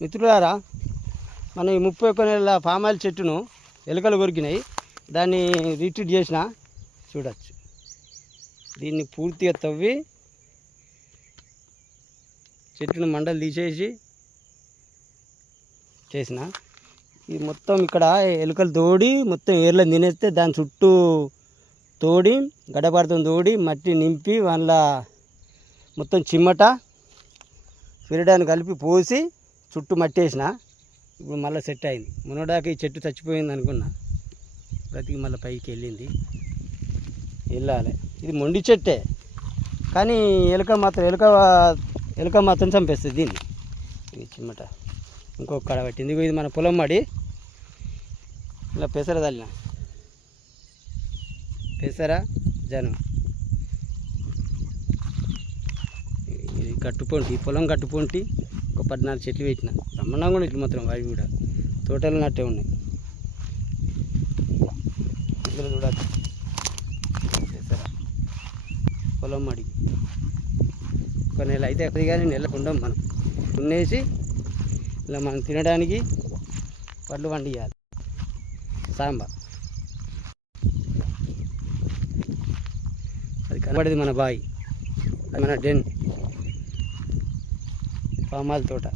మిత్రులారా, మనం ఈ 31 నెలల పామాయిల్ చెట్టును ఎలుకలు కొరికినాయి. దాన్ని రీట్రీట్ చేసిన చూడచ్చు. దీన్ని పూర్తిగా తవ్వి చెట్టును మండలు తీసేసి చేసిన. ఇది మొత్తం ఇక్కడ ఎలుకలు తోడి మొత్తం ఏర్లను తినేస్తే దాని చుట్టూ తోడి గడ్డపారతో తోడి మట్టి నింపి వాళ్ళ మొత్తం చిమ్మట ఫిరిడాన్ని కలిపి పోసి చుట్టూ మట్టి వేసిన. ఇప్పుడు మళ్ళీ సెట్ అయింది. మునడాకి ఈ చెట్టు చచ్చిపోయింది అనుకున్నా, బ్రతికి మళ్ళీ పైకి వెళ్ళాలి. ఇది మొండి చెట్టే కానీ ఎలుక మాత్రం చంపేస్తుంది దీన్ని. ఇది చిమ్మట ఇంకొక కడ పట్టింది. ఇది మన పొలం మడి. ఇలా పెసర తల్లిన పెసర జనం. ఇది కట్టుపోంటి, ఈ పొలం కట్టుపోంటి ఒక 14 చెట్లు పెట్టిన. బ్రహ్మాండంగా కూడా ఇట్లు మాత్రం అవి కూడా తోటలు నట్టే ఉన్నాయి. ఇందులో చూడాలి పెసర పొలం మడి. ఒక నెల అయితే ఎక్కడి కానీ నెలకు ఉండం మనం. ఉన్నేసి ఇలా మనం తినడానికి పళ్ళు వండియాలి. సాంబార్ అది కనబడేది మన బాయి, అది మన డెన్ పామాయిల్ తోట.